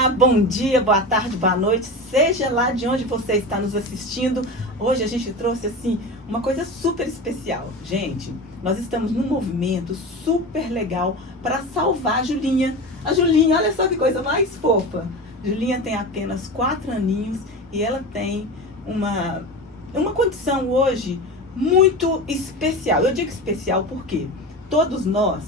Olá, bom dia, boa tarde, boa noite, seja lá de onde você está nos assistindo. Hoje a gente trouxe assim uma coisa super especial. Gente, nós estamos num movimento super legal para salvar a Julinha. A Julinha, olha só que coisa mais fofa. Julinha tem apenas 4 aninhos e ela tem uma condição hoje muito especial. Eu digo especial porque todos nós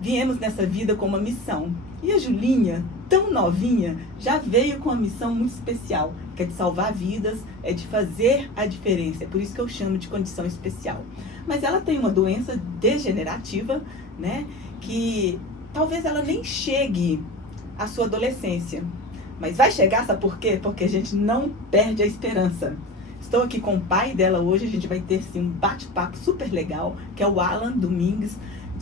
viemos nessa vida com uma missão. E a Julinha, tão novinha, já veio com uma missão muito especial, que é de salvar vidas, é de fazer a diferença. É por isso que eu chamo de condição especial. Mas ela tem uma doença degenerativa, né? Que talvez ela nem chegue à sua adolescência. Mas vai chegar, sabe por quê? Porque a gente não perde a esperança. Estou aqui com o pai dela hoje, a gente vai ter sim, um bate-papo super legal, que é o Alan Domingues,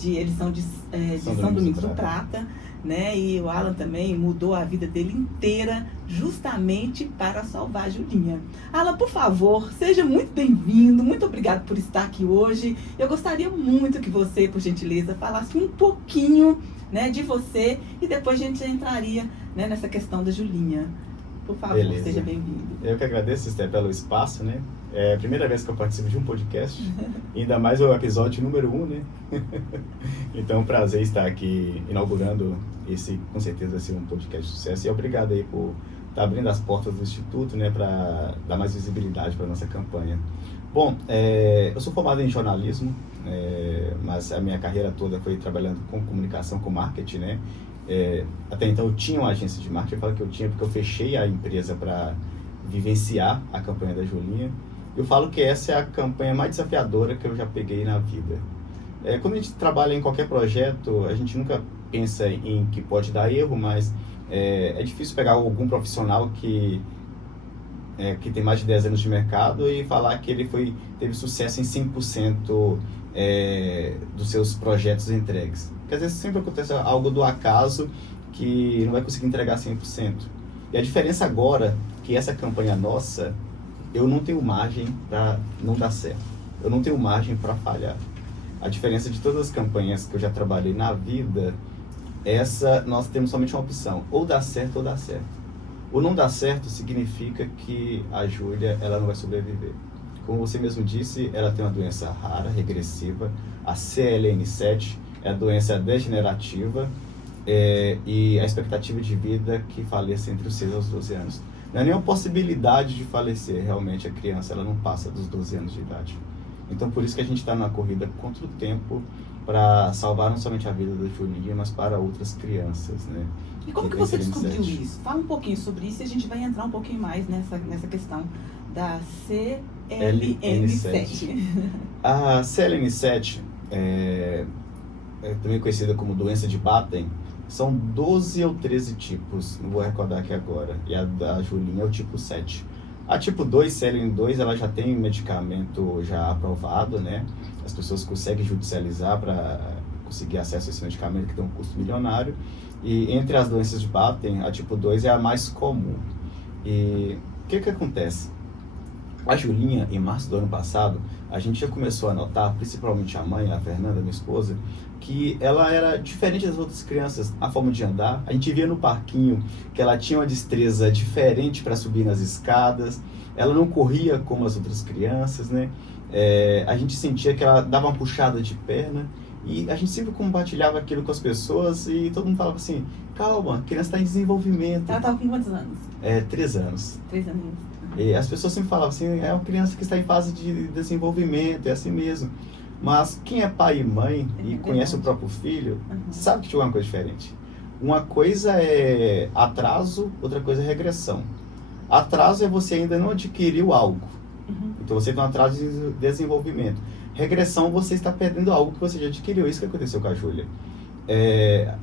eles são de São Domingos do Prata, né? E o Alan também mudou a vida dele inteira justamente para salvar a Julinha. Alan, por favor, seja muito bem-vindo, muito obrigado por estar aqui hoje. Eu gostaria muito que você, por gentileza, falasse um pouquinho, né, de você e depois a gente entraria, né, nessa questão da Julinha. Por favor, beleza. Seja bem-vindo. Eu que agradeço, Esté, pelo espaço, né? É a primeira vez que eu participo de um podcast, ainda mais o episódio número 1, né? Então, prazer estar aqui inaugurando esse, com certeza, vai ser um podcast de sucesso. E obrigado aí por estar abrindo as portas do Instituto, né? Para dar mais visibilidade para a nossa campanha. Bom, eu sou formado em jornalismo, mas a minha carreira toda foi trabalhando com comunicação, com marketing, né? Até então eu tinha uma agência de marketing, eu falo que eu tinha porque eu fechei a empresa para vivenciar a campanha da Julinha. Eu falo que essa é a campanha mais desafiadora que eu já peguei na vida. Quando a gente trabalha em qualquer projeto, a gente nunca pensa em que pode dar erro, mas é difícil pegar algum profissional que tem mais de 10 anos de mercado e falar que ele teve sucesso em 100% dos seus projetos entregues. Porque às vezes sempre acontece algo do acaso que não vai conseguir entregar 100%. E a diferença agora, que essa campanha nossa, eu não tenho margem para não dar certo. Eu não tenho margem para falhar. A diferença de todas as campanhas que eu já trabalhei na vida, essa nós temos somente uma opção, ou dá certo ou dá certo. O não dar certo significa que a Júlia ela não vai sobreviver. Como você mesmo disse, ela tem uma doença rara, regressiva, a CLN7, é a doença degenerativa e a expectativa de vida que faleça entre os 6 aos 12 anos. Não é nenhuma possibilidade de falecer, realmente a criança ela não passa dos 12 anos de idade. Então por isso que a gente está na corrida contra o tempo para salvar não somente a vida da Julinha, mas para outras crianças, né? E como que você descobriu isso? Fala um pouquinho sobre isso e a gente vai entrar um pouquinho mais nessa questão da CLN7. A CLN7 é também conhecida como doença de Batten. São 12 ou 13 tipos, não vou recordar aqui agora, e a da Julinha é o tipo 7. A tipo 2, CLN2, ela já tem medicamento já aprovado, né? As pessoas conseguem judicializar para conseguir acesso a esse medicamento que tem um custo milionário. E entre as doenças de Batten, a tipo 2 é a mais comum. E o que acontece? A Julinha, em março do ano passado, a gente já começou a notar, principalmente a mãe, a Fernanda, minha esposa, que ela era diferente das outras crianças, a forma de andar. A gente via no parquinho que ela tinha uma destreza diferente para subir nas escadas, ela não corria como as outras crianças, né? A gente sentia que ela dava uma puxada de perna e a gente sempre compartilhava aquilo com as pessoas e todo mundo falava assim, calma, a criança está em desenvolvimento. Ela estava com quantos anos? 3 anos. 3 anos. E as pessoas sempre falavam assim, é uma criança que está em fase de desenvolvimento, é assim mesmo. Mas quem é pai e mãe e conhece o próprio filho, sabe que tinha uma coisa diferente. Uma coisa é atraso, outra coisa é regressão. Atraso é você ainda não adquiriu algo. Então você tem um atraso de desenvolvimento. Regressão, você está perdendo algo que você já adquiriu. Isso que aconteceu com a Júlia.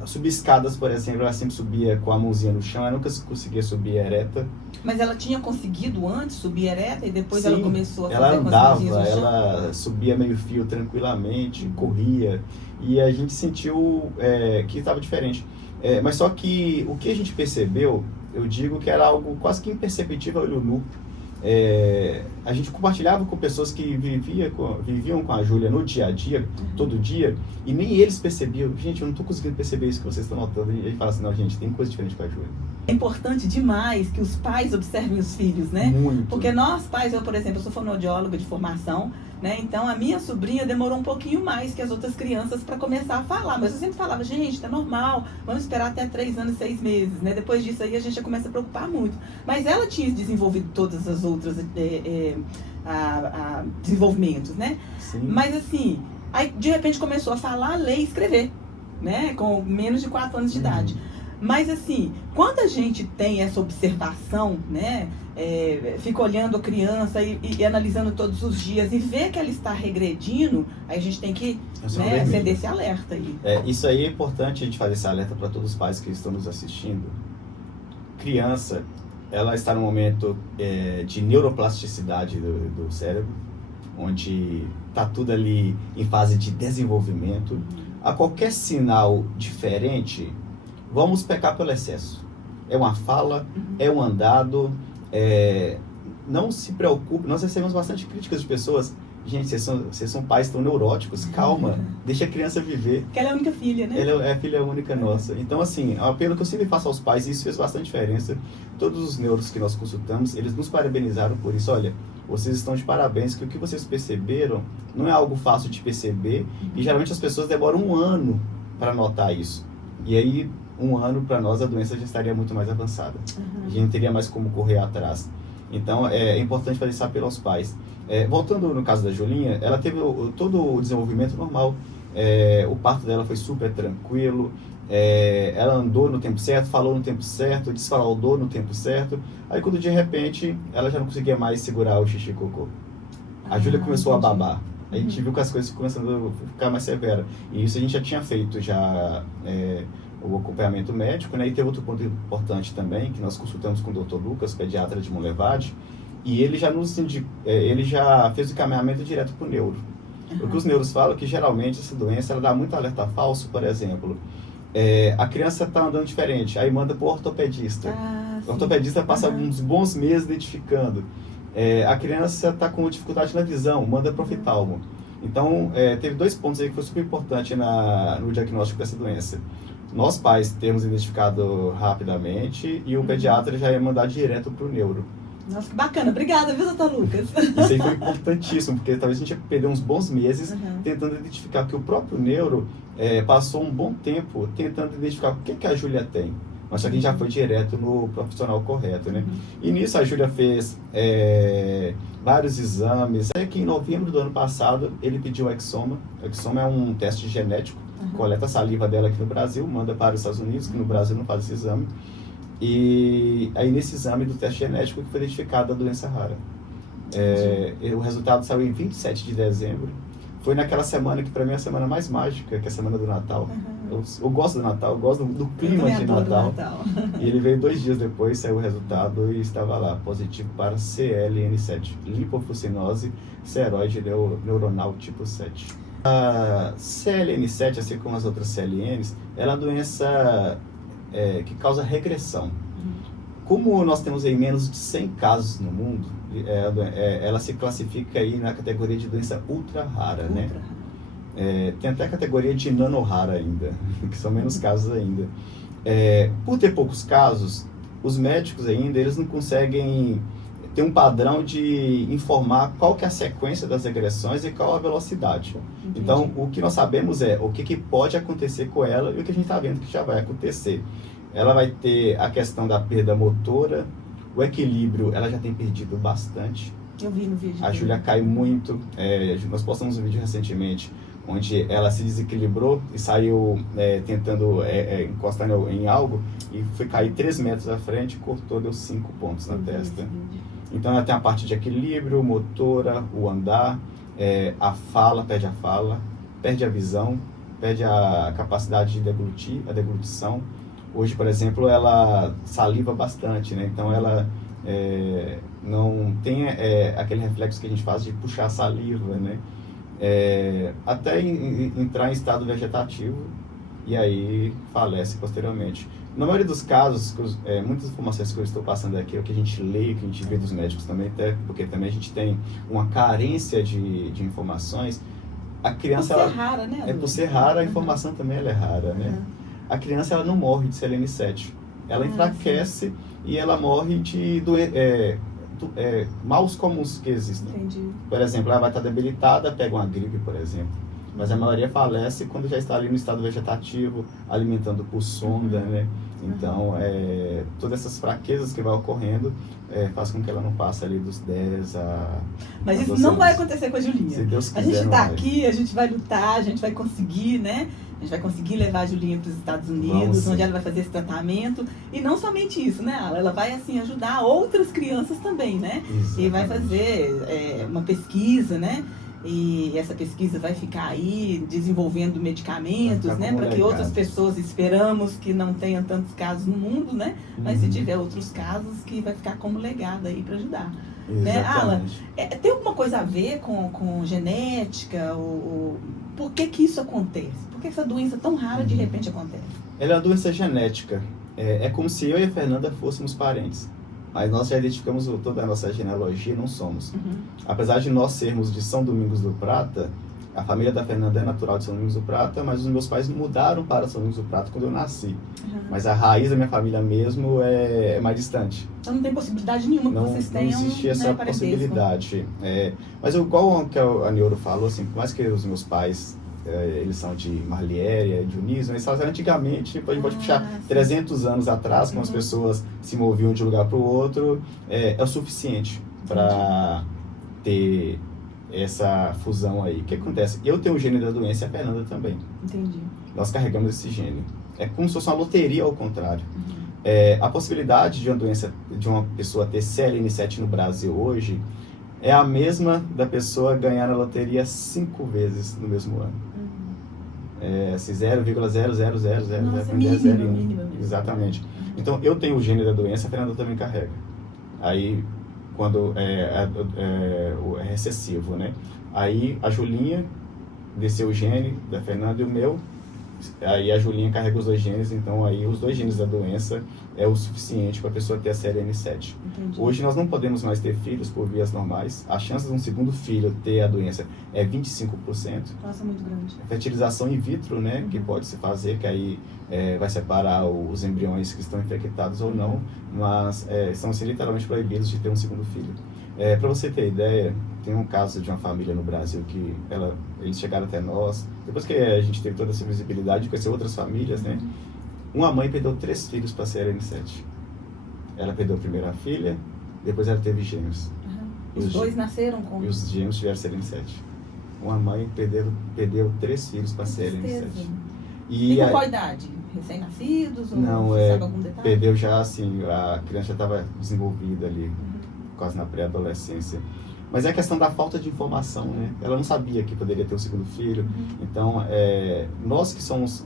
Subir escadas, por exemplo, ela sempre subia com a mãozinha no chão, ela nunca conseguia subir ereta. Mas ela tinha conseguido antes subir ereta e depois ela começou a fazer ela andava, com as mãozinhas no chão? ela subia meio fio tranquilamente, corria, e a gente sentiu que estava diferente. Mas só que o que a gente percebeu, eu digo que era algo quase que imperceptível a olho nu. a gente compartilhava com pessoas que viviam com a Júlia no dia a dia, todo dia, e nem eles percebiam. Gente, eu não estou conseguindo perceber isso que vocês estão notando. E ele fala assim, não, gente, tem coisa diferente com a Júlia. É importante demais que os pais observem os filhos, né? Muito. Porque nós pais, eu, por exemplo, eu sou fonoaudióloga de formação, né? Então a minha sobrinha demorou um pouquinho mais que as outras crianças para começar a falar. Mas eu sempre falava, gente, tá normal, vamos esperar até 3 anos e 6 meses, né? Depois disso aí a gente já começa a preocupar muito. Mas ela tinha desenvolvido todas as outras desenvolvimentos, né? Sim. Mas assim, aí de repente começou a falar, ler e escrever, né? Com menos de 4 anos de idade. Mas assim, quando a gente tem essa observação, né, fica olhando a criança e analisando todos os dias e vê que ela está regredindo, aí a gente tem que acender esse alerta aí. Isso aí é importante a gente fazer esse alerta para todos os pais que estão nos assistindo. Criança, ela está no momento de neuroplasticidade do cérebro, onde está tudo ali em fase de desenvolvimento. A qualquer sinal diferente, vamos pecar pelo excesso. É uma fala, é um andado, não se preocupe. Nós recebemos bastante críticas de pessoas. Gente, vocês são pais tão neuróticos, calma, deixa a criança viver. Porque ela é a única filha, né? Ela é a filha única nossa. Então, assim, o apelo que eu sempre faço aos pais, e isso fez bastante diferença. Todos os neuros que nós consultamos, eles nos parabenizaram por isso. Olha, vocês estão de parabéns, que o que vocês perceberam não é algo fácil de perceber, e geralmente as pessoas demoram 1 ano para notar isso. E aí, 1 ano, para nós, a doença já estaria muito mais avançada. A gente não teria mais como correr atrás. Então, é importante fazer esse apelo aos pais. Voltando no caso da Julinha, ela teve todo o desenvolvimento normal. O parto dela foi super tranquilo. Ela andou no tempo certo, falou no tempo certo, desfraldou no tempo certo. Aí, quando de repente, ela já não conseguia mais segurar o xixi e cocô. A Júlia começou a babar. A gente viu que as coisas começando a ficar mais severas. E isso a gente já tinha feito o acompanhamento médico, né? E teve outro ponto importante também, que nós consultamos com o Dr. Lucas, pediatra de Monlevade, e ele já ele já fez o encaminhamento direto para o neuro. Porque os neuros falam que geralmente essa doença ela dá muito alerta falso, por exemplo. A criança está andando diferente, aí manda para o ortopedista. O ortopedista passa uns bons meses identificando. A criança está com dificuldade na visão, manda para o oftalmo. Então, teve 2 pontos aí que foi super importante no diagnóstico dessa doença. Nós pais temos identificado rapidamente e o pediatra já ia mandar direto para o neuro. Nossa, que bacana. Obrigada, viu, doutor Lucas? Isso aí foi importantíssimo, porque talvez a gente ia perder uns bons meses tentando identificar, porque o próprio neuro passou um bom tempo tentando identificar o que a Júlia tem. Mas só que a gente já foi direto no profissional correto, né? E nisso a Júlia fez vários exames. Até que em novembro do ano passado ele pediu o exoma. O exoma é um teste genético. Coleta a saliva dela aqui no Brasil, manda para os Estados Unidos, que no Brasil não faz esse exame. E aí nesse exame do teste genético que foi identificada a doença rara. O resultado saiu em 27 de dezembro. Foi naquela semana que para mim é a semana mais mágica, que é a semana do Natal. Eu gosto do Natal, eu gosto do clima de Natal. E ele veio 2 dias depois, saiu o resultado e estava lá, positivo para CLN7, lipofucinose ceroide neuronal tipo 7. A CLN7, assim como as outras CLNs, ela é uma doença que causa regressão. Como nós temos aí menos de 100 casos no mundo, ela se classifica aí na categoria de doença ultra rara, né? Tem até a categoria de nano rara ainda, que são menos casos ainda. Por ter poucos casos, os médicos ainda, eles não conseguem ter um padrão de informar qual que é a sequência das regressões e qual a velocidade. Entendi. Então, o que nós sabemos é o que pode acontecer com ela e o que a gente está vendo que já vai acontecer. Ela vai ter a questão da perda motora, o equilíbrio, ela já tem perdido bastante. Eu vi no vídeo. A Júlia cai muito. Nós postamos um vídeo recentemente onde ela se desequilibrou e saiu tentando encostar em algo e foi cair 3 metros à frente e cortou, deu 5 pontos na testa. Então ela tem a parte de equilíbrio, motora, o andar, a fala, perde a visão, perde a capacidade de deglutir, a deglutição. Hoje, por exemplo, ela saliva bastante, né? Então ela não tem aquele reflexo que a gente faz de puxar a saliva, né? Até entrar em estado vegetativo e aí falece posteriormente. Na maioria dos casos, muitas informações que eu estou passando aqui é o que a gente lê, que a gente vê dos médicos também, até porque também a gente tem uma carência de informações. A criança, por ser rara, né? por ser rara, a informação também ela é rara, né? A criança ela não morre de selene-7. Ela enfraquece e ela morre de maus comuns que existem. Entendi. Por exemplo, ela vai estar debilitada, pega uma gripe, por exemplo. Mas a maioria falece quando já está ali no estado vegetativo, alimentando por sonda, né? Então, todas essas fraquezas que vai ocorrendo faz com que ela não passe ali dos 10 a... Mas a isso 12 não anos. vai acontecer com a Julinha. Se Deus quiser, a gente não está vai. aqui, a gente vai lutar, a gente vai conseguir, né? A gente vai conseguir levar a Julinha para os Estados Unidos, onde ela vai fazer esse tratamento. E não somente isso, né, Ala? Ela vai, assim, ajudar outras crianças também, né? Exatamente. E vai fazer uma pesquisa, né? E essa pesquisa vai ficar aí desenvolvendo medicamentos, né? Para que outras pessoas, esperamos que não tenham tantos casos no mundo, né? Mas se tiver outros casos, que vai ficar como legado aí para ajudar. Né? Alan, tem alguma coisa a ver com genética? Por que isso acontece? Por que essa doença tão rara de repente acontece? Ela é uma doença genética. É como se eu e a Fernanda fôssemos parentes. Mas nós já identificamos toda a nossa genealogia e não somos. Apesar de nós sermos de São Domingos do Prata, a família da Fernanda é natural de São Domingos do Prata, mas os meus pais mudaram para São Domingos do Prata quando eu nasci. Mas a raiz da minha família mesmo é mais distante. Então não tem possibilidade nenhuma que vocês tenham. Não existe essa possibilidade. Mas igual que a Neuro falou, assim, por mais que os meus pais... eles ssão de Marliéria, de Unísio, eles falaram antigamente, a gente pode puxar 300 anos atrás, quando as pessoas se moviam de um lugar para o outro, é o suficiente para ter essa fusão aí. O que acontece? Eu tenho o gene da doença e a Fernanda também. Entendi. Nós carregamos esse gene. É como se fosse uma loteria ao contrário. A possibilidade de uma doença, de uma pessoa ter CLN7 no Brasil hoje, é a mesma da pessoa ganhar na loteria 5 vezes no mesmo ano. 0,0000001. Exatamente. Então, eu tenho o gene da doença, a Fernanda também carrega. Aí, quando é recessivo, né? Aí, a Julinha desceu o gene da Fernanda e o meu. Aí, a Julinha carrega os 2 genes. Então, aí, os 2 genes da doença é o suficiente para a pessoa ter a CLN7. Entendi. Hoje, nós não podemos mais ter filhos por vias normais. A chance de um segundo filho ter a doença é 25%. Nossa, muito grande. A fertilização in vitro, né, que pode se fazer, que aí vai separar os embriões que estão infectados ou não, mas estão assim, literalmente proibidos de ter um segundo filho. Para você ter ideia, tem um caso de uma família no Brasil que eles chegaram até nós, depois que a gente teve toda essa visibilidade de conhecer outras famílias, né, uma mãe perdeu 3 filhos para a CLN7. Ela perdeu a primeira filha, depois ela teve gêmeos. Os 2 nasceram com... E os gêmeos tiveram CLN7. Uma mãe perdeu 3 filhos para a CLN7. E com qual idade? Recém-nascidos? Não, sabe algum detalhe? perdeu já assim, a criança já estava desenvolvida ali, quase na pré-adolescência. Mas é a questão da falta de informação, né? Ela não sabia que poderia ter um segundo filho. Então, nós que somos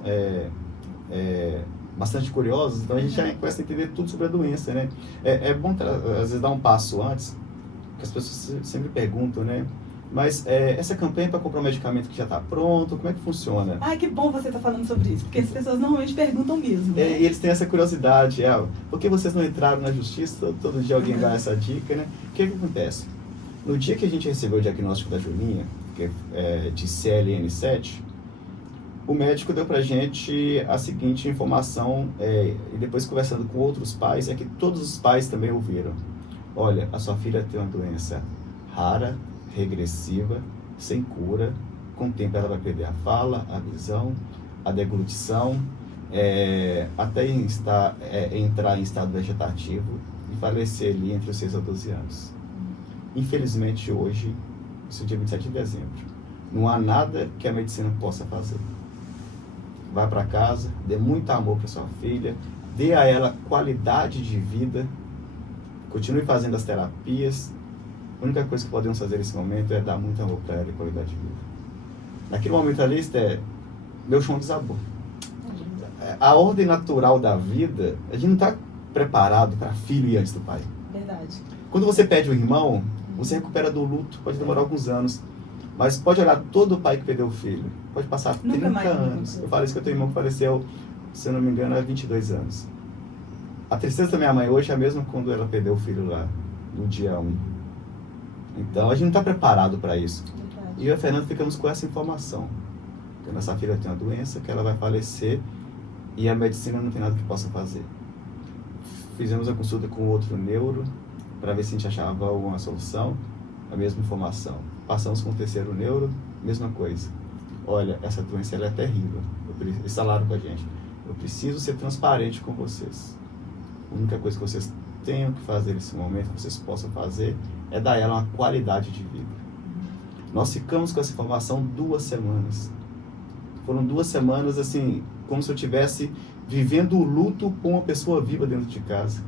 bastante curiosos, então a gente já começa a entender tudo sobre a doença, né? É bom, às vezes, dar um passo antes, que as pessoas sempre perguntam, né? Mas essa campanha para comprar um medicamento que já está pronto, como é que funciona? Ai, que bom você estar falando sobre isso, porque as pessoas normalmente perguntam mesmo. Né? E eles têm essa curiosidade, por que vocês não entraram na justiça? Todo dia alguém dá essa dica, né? O que acontece? No dia que a gente recebeu o diagnóstico da Julinha, que é de CLN7, o médico deu pra gente a seguinte informação, e depois conversando com outros pais, é que todos os pais também ouviram. Olha, a sua filha tem uma doença rara, regressiva, sem cura, com o tempo ela vai perder a fala, a visão, a deglutição, até entrar em estado vegetativo e falecer ali entre os 6 a 12 anos. Infelizmente hoje, isso é dia 27 de dezembro, não há nada que a medicina possa fazer. Vai para casa, dê muito amor para sua filha, dê a ela qualidade de vida, continue fazendo as terapias. A única coisa que podemos fazer nesse momento é dar muito amor para ela e qualidade de vida. Naquele momento ali, meu chão desabou. A ordem natural da vida, a gente não está preparado para filho ir antes do pai. Verdade. Quando você perde um irmão, você recupera do luto, pode demorar alguns anos. Mas pode olhar todo pai que perdeu o filho. Pode passar 30 anos. Eu falei isso que eu tenho um irmão que faleceu, se eu não me engano, há 22 anos. A tristeza da minha mãe hoje é a mesma quando ela perdeu o filho lá, no dia 1. Então, a gente não está preparado para isso. E eu e a Fernanda ficamos com essa informação. Que a nossa filha tem uma doença, que ela vai falecer e a medicina não tem nada que possa fazer. Fizemos a consulta com outro neuro para ver se a gente achava alguma solução, a mesma informação. Passamos com o terceiro neuro, mesma coisa. Olha, essa doença ela é terrível. Eles falaram com a gente. Eu preciso ser transparente com vocês. A única coisa que vocês tenham que fazer nesse momento, que vocês possam fazer, é dar a ela uma qualidade de vida. Nós ficamos com essa informação 2 semanas. Foram 2 semanas, assim, como se eu estivesse vivendo o luto com uma pessoa viva dentro de casa.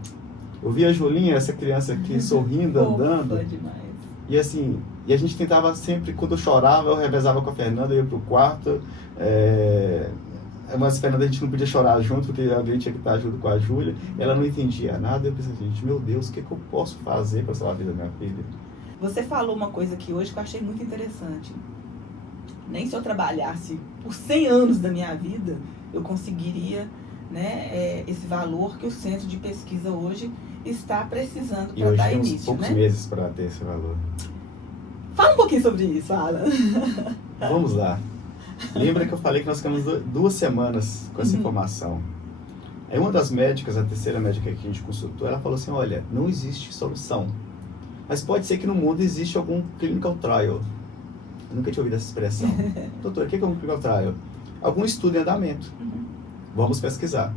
Eu vi a Julinha, essa criança aqui, sorrindo, andando. Demais. E assim, e a gente tentava sempre, quando eu chorava, eu revezava com a Fernanda, eu ia pro quarto. Mas a Fernanda, a gente não podia chorar junto, porque alguém tinha que estar junto com a Júlia. Ela não entendia nada. Eu pensei, gente, meu Deus, o que eu posso fazer para salvar a vida da minha filha? Você falou uma coisa aqui hoje que eu achei muito interessante. Nem se eu trabalhasse por 100 anos da minha vida, eu conseguiria, né, esse valor que o Centro de Pesquisa hoje está precisando para dar início. E hoje temos poucos meses para ter esse valor. Fala um pouquinho sobre isso, Alan. Vamos lá. Lembra que eu falei que nós ficamos 2 semanas com essa informação. Aí uma das médicas, a terceira médica que a gente consultou, ela falou assim, olha, não existe solução. Mas pode ser que no mundo existe algum clinical trial. Eu nunca tinha ouvido essa expressão. Doutor, o que é um clinical trial? Algum estudo em andamento. Vamos pesquisar.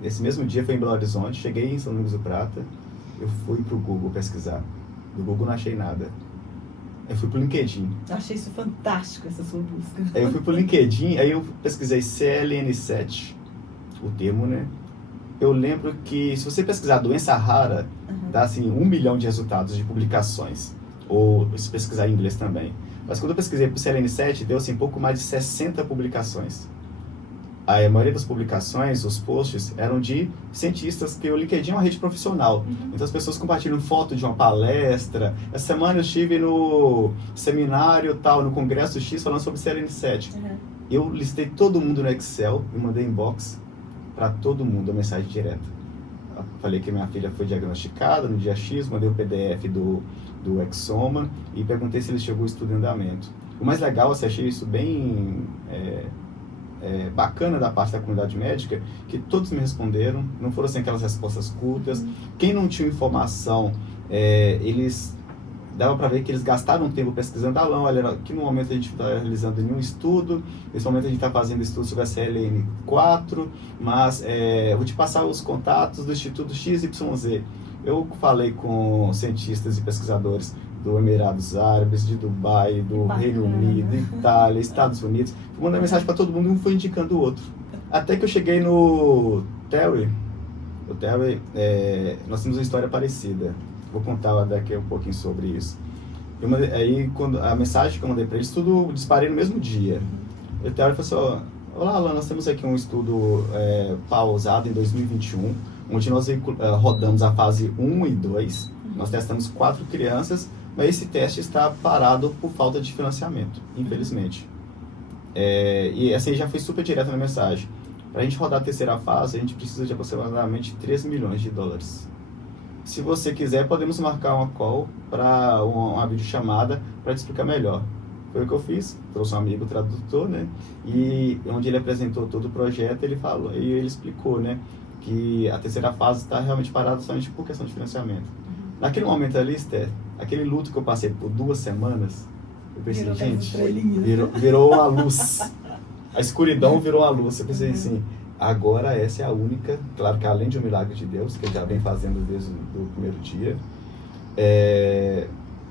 Nesse mesmo dia foi em Belo Horizonte, cheguei em São Domingos do Prata, eu fui pro Google pesquisar. Do Google não achei nada. Eu fui pro LinkedIn. Eu achei isso fantástico, essa sua busca. Aí eu fui pro LinkedIn, aí eu pesquisei CLN7, o termo, né? Eu lembro que se você pesquisar doença rara, dá assim 1 milhão de resultados de publicações. Ou se pesquisar em inglês também. Mas quando eu pesquisei pro CLN7, deu assim pouco mais de 60 publicações. A maioria das publicações, os posts, eram de cientistas, que o LinkedIn é uma rede profissional. Então as pessoas compartilham foto de uma palestra. Essa semana eu estive no seminário tal, no congresso X, falando sobre CLN7. Eu listei todo mundo no Excel e mandei inbox para todo mundo a mensagem direta. Eu falei que minha filha foi diagnosticada no dia X, mandei o PDF do Exoma e perguntei se ele chegou o estudo em andamento. O mais legal, eu achei isso bem bacana da parte da comunidade médica, que todos me responderam, não foram assim aquelas respostas curtas. Quem não tinha informação, eles dava para ver que eles gastaram tempo pesquisando. Olha, aqui no momento a gente está realizando nenhum estudo, nesse momento a gente está fazendo estudo sobre a CLN4, mas vou te passar os contatos do Instituto XYZ. Eu falei com cientistas e pesquisadores do Emirados Árabes, de Dubai, do Reino Unido, Itália, Estados Unidos. Fui mandando mensagem para todo mundo e um foi indicando o outro. Até que eu cheguei no Terry. O Terry, nós temos uma história parecida. Vou contar daqui um pouquinho sobre isso. Aí, a mensagem que eu mandei para eles, tudo disparei no mesmo dia. O Terry falou assim, olá, Alan, nós temos aqui um estudo pausado em 2021, onde nós rodamos a fase 1 e 2. Nós testamos 4 crianças, mas esse teste está parado por falta de financiamento, infelizmente. E assim, já foi super direto na mensagem. Para a gente rodar a terceira fase, a gente precisa de aproximadamente 3 milhões de dólares. Se você quiser, podemos marcar uma call para uma videochamada para te explicar melhor. Foi o que eu fiz, trouxe um amigo tradutor, né? E onde ele apresentou todo o projeto, ele falou, e ele explicou, né? Que a terceira fase está realmente parada somente por questão de financiamento. Naquele momento ali, Esther, aquele luto que eu passei por 2 semanas, eu pensei, gente, virou a luz. A escuridão virou a luz. Eu pensei assim, agora essa é a única, claro que além de um milagre de Deus, que ele já vem fazendo desde o primeiro dia,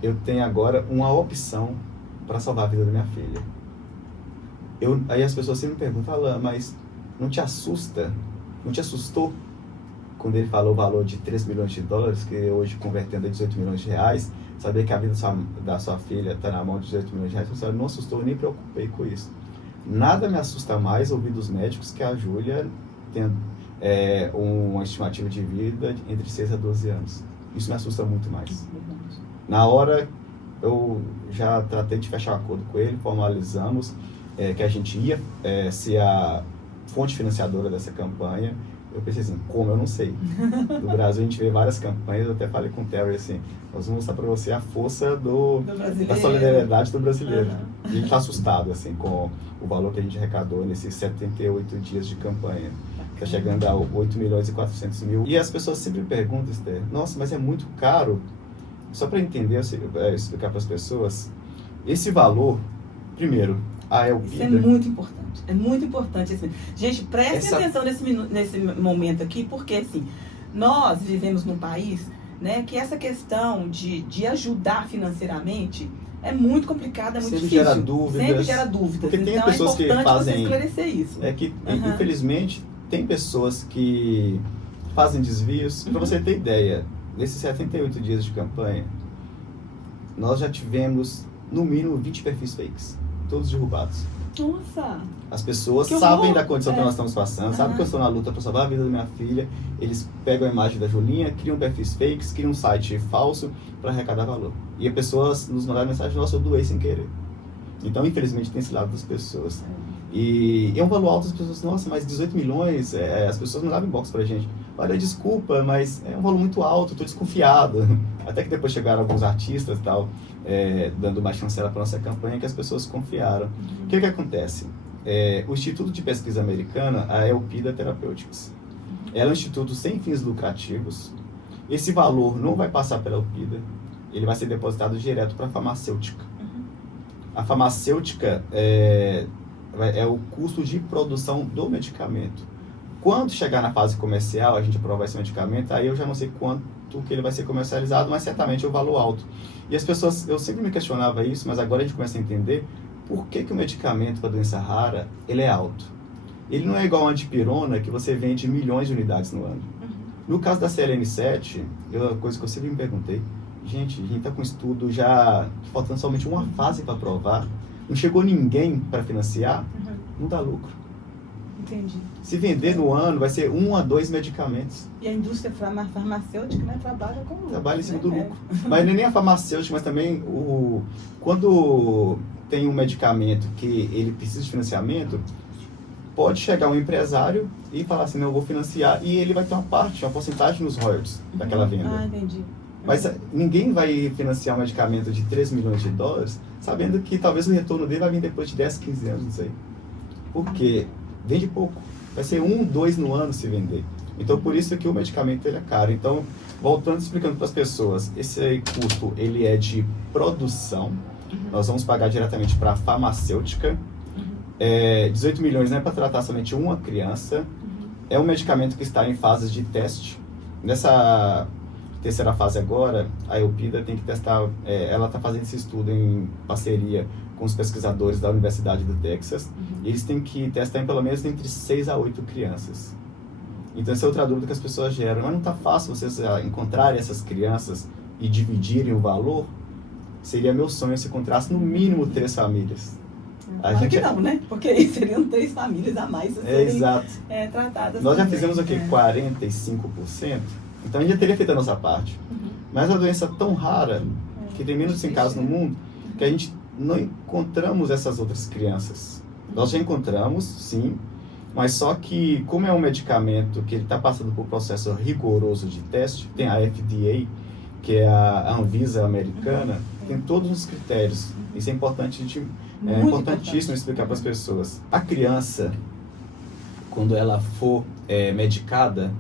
eu tenho agora uma opção para salvar a vida da minha filha. Aí as pessoas sempre me perguntam, Alan, mas não te assusta? Não te assustou quando ele falou o valor de 3 milhões de dólares, que hoje convertendo a 18 milhões de reais, saber que a vida da sua filha está na mão de 18 milhões de reais? Você não assustou, eu nem preocupei com isso. Nada me assusta mais ouvir dos médicos que a Júlia tem uma estimativa de vida entre 6 a 12 anos. Isso me assusta muito mais. Na hora, eu já tratei de fechar um acordo com ele, formalizamos que a gente ia ser a fonte financiadora dessa campanha. Eu pensei assim, como? Eu não sei. No Brasil a gente vê várias campanhas, eu até falei com o Terry assim, nós vamos mostrar para você a força da solidariedade do brasileiro. E a gente está assustado assim, com o valor que a gente arrecadou nesses 78 dias de campanha. Está chegando a 8 milhões e 400 mil. E as pessoas sempre perguntam, Esther, nossa, mas é muito caro. Só para entender, explicar para as pessoas, esse valor, primeiro, a Elpida... Isso é muito importante, é muito importante. Assim. Gente, prestem atenção nesse momento aqui, porque assim, nós vivemos num país, né, que essa questão de ajudar financeiramente é muito complicada, é muito sempre difícil. Gera dúvidas. Sempre gera dúvidas. Porque tem então pessoas é importante que fazem, você esclarecer isso. É que, infelizmente, tem pessoas que fazem desvios. Para você ter ideia, nesses 78 dias de campanha, nós já tivemos, no mínimo, 20 perfis fakes, todos derrubados. Nossa! As pessoas Que sabem horror. da condição que nós estamos passando, sabem que eu estou na luta para salvar a vida da minha filha. Eles pegam a imagem da Julinha, criam perfis fakes, criam um site falso para arrecadar valor. E as pessoas nos mandaram mensagem, nossa, eu doei sem querer. Então, infelizmente, tem esse lado das pessoas. E é um valor alto, as pessoas, nossa, mas 18 milhões, as pessoas mandavam inbox pra gente. Olha, desculpa, mas é um valor muito alto, estou desconfiado. Até que depois chegaram alguns artistas e tal, dando uma chancela para nossa campanha, que as pessoas confiaram. O que acontece? O Instituto de Pesquisa Americana, a Elpida Therapeutics, ela é um instituto sem fins lucrativos. Esse valor não vai passar pela Elpida, ele vai ser depositado direto para a farmacêutica. A farmacêutica é o custo de produção do medicamento. Quando chegar na fase comercial, a gente aprovar esse medicamento, aí eu já não sei quanto que ele vai ser comercializado, mas certamente é um valor alto. E as pessoas, eu sempre me questionava isso, mas agora a gente começa a entender por que o medicamento para doença rara, ele é alto. Ele não é igual a antipirona, que você vende milhões de unidades no ano. No caso da CLN7, uma coisa que eu sempre me perguntei, gente, a gente está com um estudo já faltando somente uma fase para aprovar, não chegou ninguém para financiar, não dá lucro. Entendi. Se vender no ano, vai ser 1 a 2 medicamentos. E a indústria farmacêutica, né, trabalha com lucro. Trabalha em cima do lucro. Mas nem a farmacêutica, mas também quando tem um medicamento que ele precisa de financiamento, pode chegar um empresário e falar assim, não, eu vou financiar, e ele vai ter uma parte, uma porcentagem nos royalties daquela venda. Ah, entendi. Mas ninguém vai financiar um medicamento de 3 milhões de dólares sabendo que talvez o retorno dele vai vir depois de 10, 15 anos, não sei. Por quê? Vende pouco. Vai ser 1, 2 no ano se vender. Então, por isso que o medicamento ele é caro. Então, voltando, explicando para as pessoas, esse custo ele é de produção. Nós vamos pagar diretamente para a farmacêutica. 18 milhões não é para tratar somente uma criança. É um medicamento que está em fases de teste. Nessa terceira fase agora, a Elpida tem que testar, ela está fazendo esse estudo em parceria com os pesquisadores da Universidade do Texas. Eles têm que testar em pelo menos entre 6 a 8 crianças. Então essa é outra dúvida que as pessoas geram. Mas não está fácil vocês encontrarem essas crianças e dividirem o valor? Seria meu sonho se encontrasse no mínimo 3 famílias. Claro que não, né? Porque aí seriam 3 famílias a mais a serem exato. Tratadas. Nós já também. fizemos o quê? 45%? Então a gente já teria feito a nossa parte. Mas é uma doença tão rara, que tem menos de 100 casos no mundo, que a gente não encontramos essas outras crianças. Nós já encontramos, sim, mas só que, como é um medicamento que ele está passando por um processo rigoroso de teste, tem a FDA, que é a Anvisa americana, tem todos os critérios. Isso é importante, importantíssimo explicar para as pessoas. A criança, quando ela for medicada,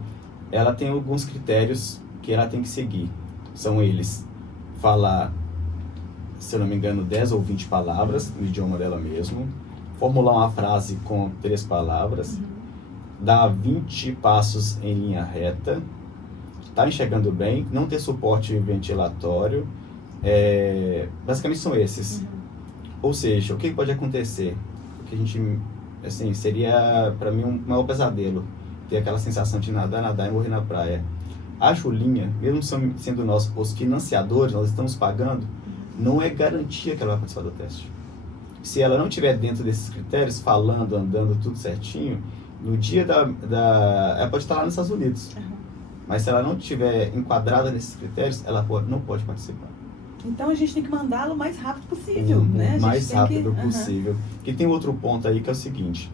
ela tem alguns critérios que ela tem que seguir. São eles: falar, se eu não me engano, 10 ou 20 palavras no idioma dela mesmo, formular uma frase com 3 palavras, dar 20 passos em linha reta, estar enxergando bem, não ter suporte ventilatório, basicamente são esses. Ou seja, o que pode acontecer? O que a gente, assim, seria para mim um maior pesadelo, ter aquela sensação de nadar e morrer na praia. A Julinha, mesmo sendo nós os financiadores, nós estamos pagando, não é garantia que ela vai participar do teste. Se ela não estiver dentro desses critérios, falando, andando, tudo certinho, no dia ela pode estar lá nos Estados Unidos. Mas se ela não estiver enquadrada nesses critérios, ela não pode participar. Então a gente tem que mandá-lo o mais rápido possível, né? O mais rápido possível. Que tem outro ponto aí que é o seguinte: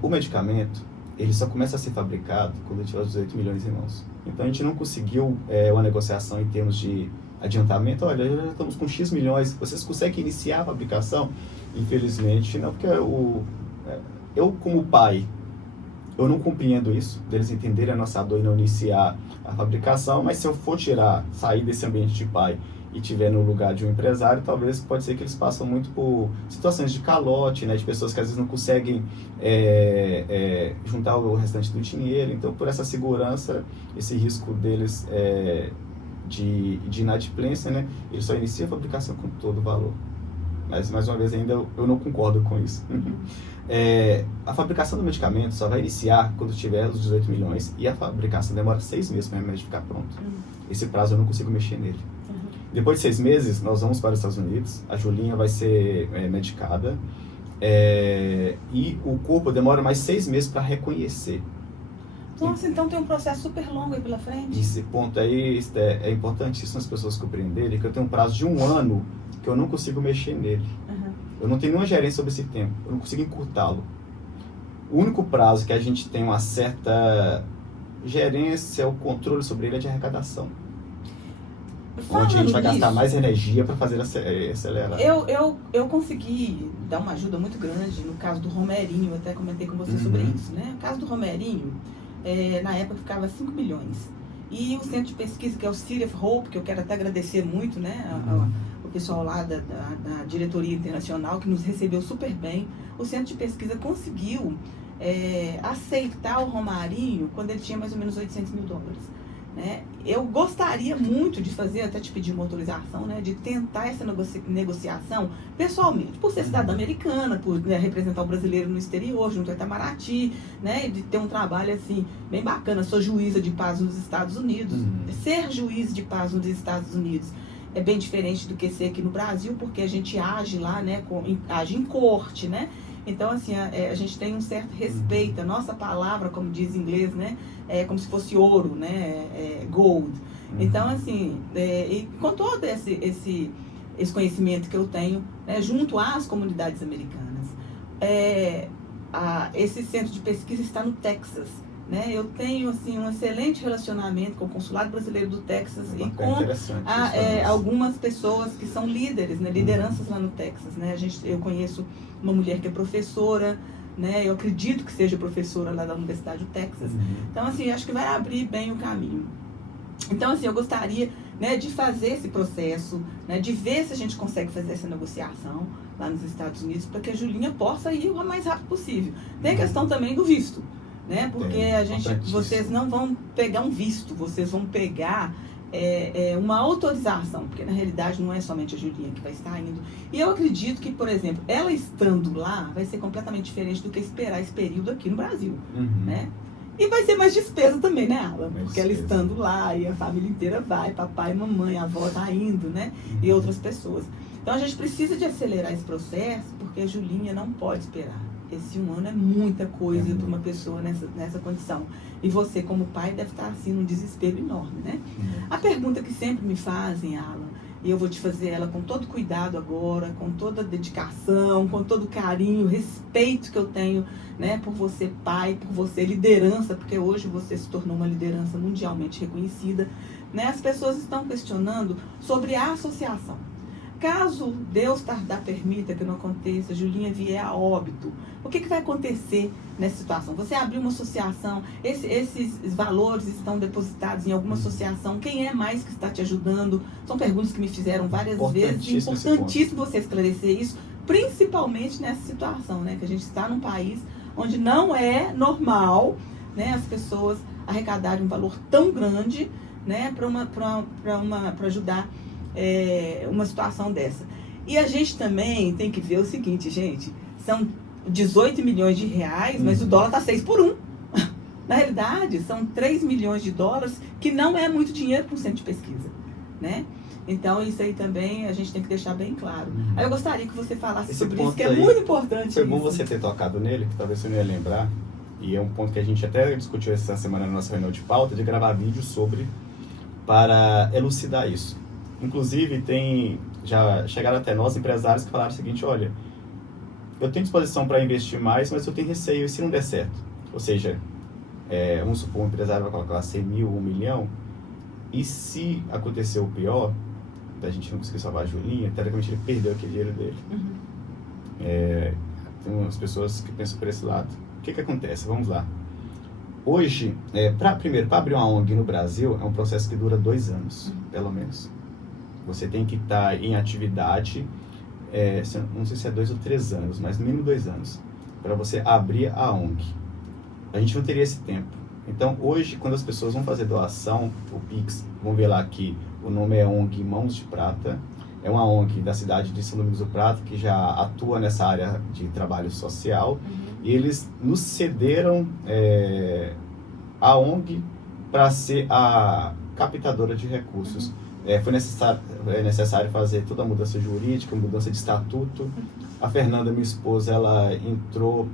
o medicamento, ele só começa a ser fabricado quando ele tiver os 18 milhões em mãos. Então a gente não conseguiu uma negociação em termos de adiantamento. Olha, já estamos com X milhões, vocês conseguem iniciar a fabricação? Infelizmente não, porque eu como pai, eu não compreendo isso, deles entenderem a nossa dor e não iniciar a fabricação, mas se eu for sair desse ambiente de pai e estiver no lugar de um empresário, talvez pode ser que eles passam muito por situações de calote, né, de pessoas que às vezes não conseguem juntar o restante do dinheiro. Então, por essa segurança, esse risco deles de inadimplência, né, eles só iniciam a fabricação com todo o valor. Mas, mais uma vez, ainda eu não concordo com isso. A fabricação do medicamento só vai iniciar quando tiver os 18 milhões e a fabricação demora 6 meses para o remédio ficar pronto. Esse prazo eu não consigo mexer nele. Depois de 6 meses, nós vamos para os Estados Unidos, a Julinha vai ser medicada e o corpo demora mais 6 meses para reconhecer. Nossa, então tem um processo super longo aí pela frente. Esse ponto aí é importantíssimo as pessoas compreenderem, que eu tenho um prazo de 1 ano que eu não consigo mexer nele. Eu não tenho nenhuma gerência sobre esse tempo, eu não consigo encurtá-lo. O único prazo que a gente tem uma certa gerência, o controle sobre ele é de arrecadação. Onde a gente vai gastar mais energia para fazer acelerar. Eu consegui dar uma ajuda muito grande no caso do Romerinho, eu até comentei com você sobre isso, né? O caso do Romerinho, na época ficava 5 milhões. E o centro de pesquisa, que é o City of Hope, que eu quero até agradecer muito, né? O pessoal lá da diretoria internacional, que nos recebeu super bem. O centro de pesquisa conseguiu aceitar o Romarinho quando ele tinha mais ou menos 800 mil dólares. Né? Eu gostaria muito de fazer, até te pedir uma autorização, né, de tentar essa negociação pessoalmente, por ser cidadã americana, por representar o brasileiro no exterior, junto ao Itamaraty, né, de ter um trabalho assim, bem bacana. Sou juíza de paz nos Estados Unidos. Ser juiz de paz nos Estados Unidos é bem diferente do que ser aqui no Brasil, porque a gente age lá, né, age em corte, né? Então, assim, a gente tem um certo respeito. A nossa palavra, como diz em inglês, né, é como se fosse ouro, né, gold. Então, assim, e com todo esse conhecimento que eu tenho, né, junto às comunidades americanas, esse centro de pesquisa está no Texas. Né? Eu tenho assim, um excelente relacionamento com o Consulado Brasileiro do Texas e com algumas pessoas que são líderes, né? Lideranças lá no Texas. Né? Eu conheço uma mulher que é professora, né? Eu acredito que seja professora lá da Universidade do Texas. Então, assim, acho que vai abrir bem o caminho. Então, assim, eu gostaria, né, de fazer esse processo, né, de ver se a gente consegue fazer essa negociação lá nos Estados Unidos para que a Julinha possa ir o mais rápido possível. Tem a questão também do visto. Né? Porque vocês não vão pegar um visto, vocês vão pegar uma autorização, porque na realidade não é somente a Julinha que vai estar indo. E eu acredito que, por exemplo, ela estando lá vai ser completamente diferente do que esperar esse período aqui no Brasil. Né? E vai ser mais despesa também, né, Alan? Porque ela estando lá e a família inteira vai, papai, mamãe, a avó tá indo, né? E outras pessoas. Então a gente precisa de acelerar esse processo, porque a Julinha não pode esperar. Esse 1 ano é muita coisa para uma pessoa nessa condição. E você, como pai, deve estar assim num desespero enorme, né? A pergunta que sempre me fazem, Alan, e eu vou te fazer ela com todo cuidado agora, com toda dedicação, com todo carinho, respeito que eu tenho, né, por você pai, por você liderança, porque hoje você se tornou uma liderança mundialmente reconhecida, né? As pessoas estão questionando sobre a associação. Caso Deus permita que não aconteça, Julinha vier a óbito, o que vai acontecer nessa situação? Você abriu uma associação, esses valores estão depositados em alguma associação, quem é mais que está te ajudando? São perguntas que me fizeram várias vezes, importantíssimo você esclarecer isso, principalmente nessa situação, né? Que a gente está num país onde não é normal, né, as pessoas arrecadarem um valor tão grande, né, para ajudar uma situação dessa. E a gente também tem que ver o seguinte, gente, são 18 milhões de reais, mas o dólar está 6 por 1. Na realidade, são 3 milhões de dólares, que não é muito dinheiro para um centro de pesquisa, né? Então, isso aí também a gente tem que deixar bem claro. Aí eu gostaria que você falasse sobre isso, que é muito importante. Foi bom você ter tocado nele, que talvez você não ia lembrar, e é um ponto que a gente até discutiu essa semana na nossa reunião de pauta, de gravar vídeo para elucidar isso. Inclusive, já chegaram até nós, empresários, que falaram o seguinte: olha, eu tenho disposição para investir mais, mas eu tenho receio, e se não der certo? Ou seja, vamos supor, um empresário vai colocar lá 100 mil, 1 milhão, e se acontecer o pior, da gente não conseguir salvar a Julinha, teoricamente ele perdeu aquele dinheiro dele. Tem umas pessoas que pensam por esse lado. O que acontece? Vamos lá. Hoje, para abrir uma ONG no Brasil, é um processo que dura 2 anos, pelo menos. Você tem que estar em atividade, não sei se é 2 ou 3 anos, mas no mínimo 2 anos, para você abrir a ONG. A gente não teria esse tempo. Então, hoje, quando as pessoas vão fazer doação, o Pix, vão ver lá que o nome é ONG Mãos de Prata. É uma ONG da cidade de São Domingos do Prata, que já atua nessa área de trabalho social. E eles nos cederam a ONG para ser a captadora de recursos. Foi necessário fazer toda a mudança jurídica, mudança de estatuto. A Fernanda, minha esposa, ela entrou,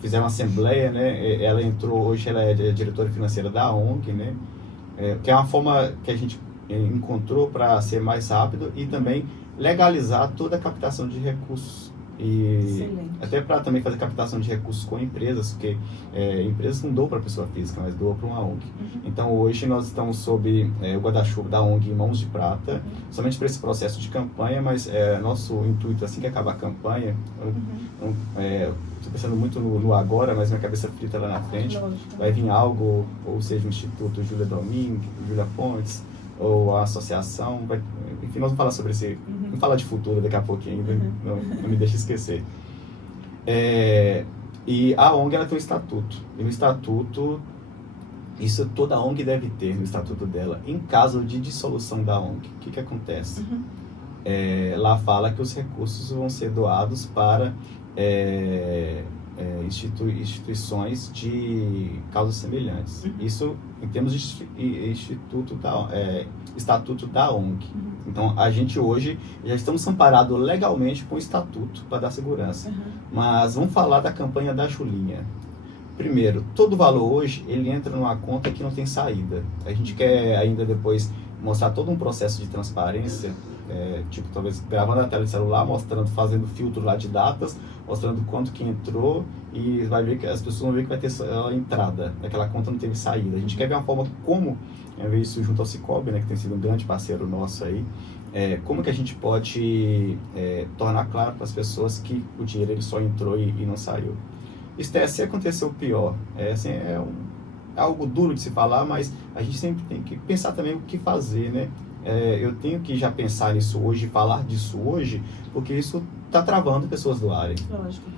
fizeram uma assembleia, né? Ela entrou, hoje ela é diretora financeira da ONG, né? Que é uma forma que a gente encontrou para ser mais rápido e também legalizar toda a captação de recursos. E excelente. Até para também fazer captação de recursos com empresas, porque empresas não doam para pessoa física, mas doam para uma ONG. Então hoje nós estamos sob o guarda-chuva da ONG Mãos de Prata, somente para esse processo de campanha, mas nosso intuito, assim que acabar a campanha, estou pensando muito no agora, mas minha cabeça frita lá na frente, vai vir algo, ou seja, o Instituto Júlia Domingue, Júlia Pontes, ou a associação, enfim, nós vamos falar sobre esse, vamos falar de futuro daqui a pouquinho, não me deixe esquecer. E a ONG, ela tem um estatuto, e no estatuto, isso toda ONG deve ter no estatuto dela. Em caso de dissolução da ONG, o que acontece? Lá fala que os recursos vão ser doados para instituições de causas semelhantes. Isso em termos de estatuto da ONG. Então, a gente hoje já estamos amparados legalmente com o estatuto para dar segurança. Mas vamos falar da campanha da Julinha. Primeiro, todo o valor hoje, ele entra numa conta que não tem saída. A gente quer ainda depois mostrar todo um processo de transparência, tipo, talvez gravando a tela de celular, mostrando, fazendo filtro lá de datas, mostrando quanto que entrou, e vai ver que as pessoas vão ver que vai ter a entrada, aquela conta não teve saída. A gente quer ver uma forma como, ver isso junto ao Cicobi, né, que tem sido um grande parceiro nosso aí, como que a gente pode tornar claro para as pessoas que o dinheiro ele só entrou e não saiu. Se aconteceu o pior, é algo duro de se falar, mas a gente sempre tem que pensar também o que fazer, né? Eu tenho que já pensar nisso hoje, falar disso hoje, porque isso está travando pessoas doarem. Lógico.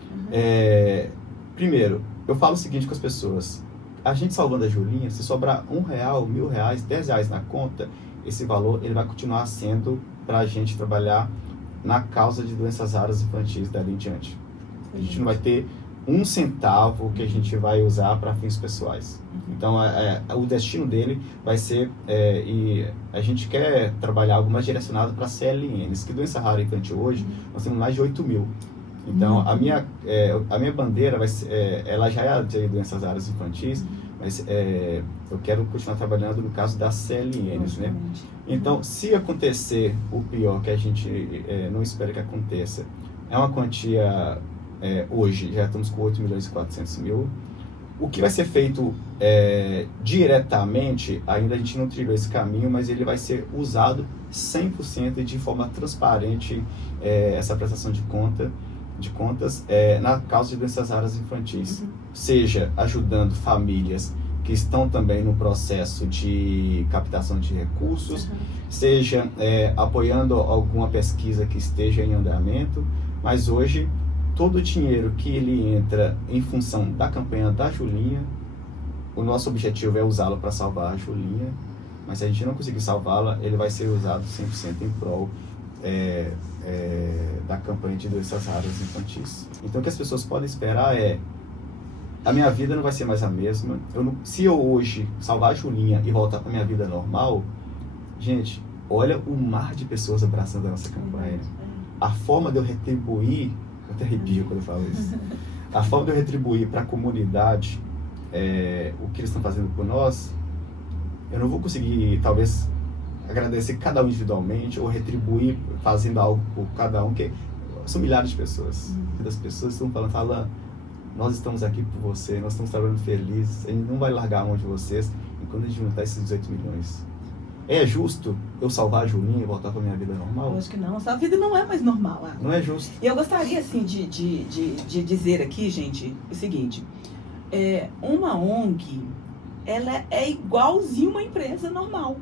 Primeiro, eu falo o seguinte com as pessoas: a gente salvando a Julinha, se sobrar R$1, R$1.000, R$10 na conta, esse valor ele vai continuar sendo para a gente trabalhar na causa de doenças raras infantis dali em diante. A gente não vai ter um centavo que a gente vai usar para fins pessoais. Então, o destino dele vai ser, e a gente quer trabalhar algo mais direcionado para CLNs, que doença rara infantil hoje, nós temos mais de 8 mil. Então, a minha bandeira, vai ser, ela já é de doenças raras infantis, mas eu quero continuar trabalhando no caso das CLNs, né? Então, se acontecer o pior, que a gente não espera que aconteça, é uma quantia... hoje já estamos com 8.400.000. O que vai ser feito diretamente, ainda a gente não trilhou esse caminho, mas ele vai ser usado 100% e de forma transparente, essa prestação de contas na causa de doenças raras infantis. Seja ajudando famílias que estão também no processo de captação de recursos, seja apoiando alguma pesquisa que esteja em andamento, mas hoje todo o dinheiro que ele entra em função da campanha da Julinha, o nosso objetivo é usá-lo para salvar a Julinha, mas se a gente não conseguir salvá-la, ele vai ser usado 100% em prol da campanha de doenças raras infantis. Então o que as pessoas podem esperar a minha vida não vai ser mais a mesma. Se eu hoje salvar a Julinha e voltar para minha vida normal, gente, olha o mar de pessoas abraçando a nossa campanha. A forma de eu retribuir, eu até arrepio quando eu falo isso, a forma de eu retribuir para a comunidade o que eles estão fazendo por nós, eu não vou conseguir, talvez, agradecer cada um individualmente ou retribuir fazendo algo por cada um, que são milhares de pessoas. Das pessoas estão falando, nós estamos aqui por você, nós estamos trabalhando felizes, a gente não vai largar a mão de vocês enquanto a gente juntar esses 18 milhões. É justo eu salvar a Julinha e voltar para minha vida normal? Eu acho que não, sua vida não é mais normal. Não é justo. E eu gostaria, assim, de dizer aqui, gente, o seguinte, uma ONG, ela é igualzinho uma empresa normal.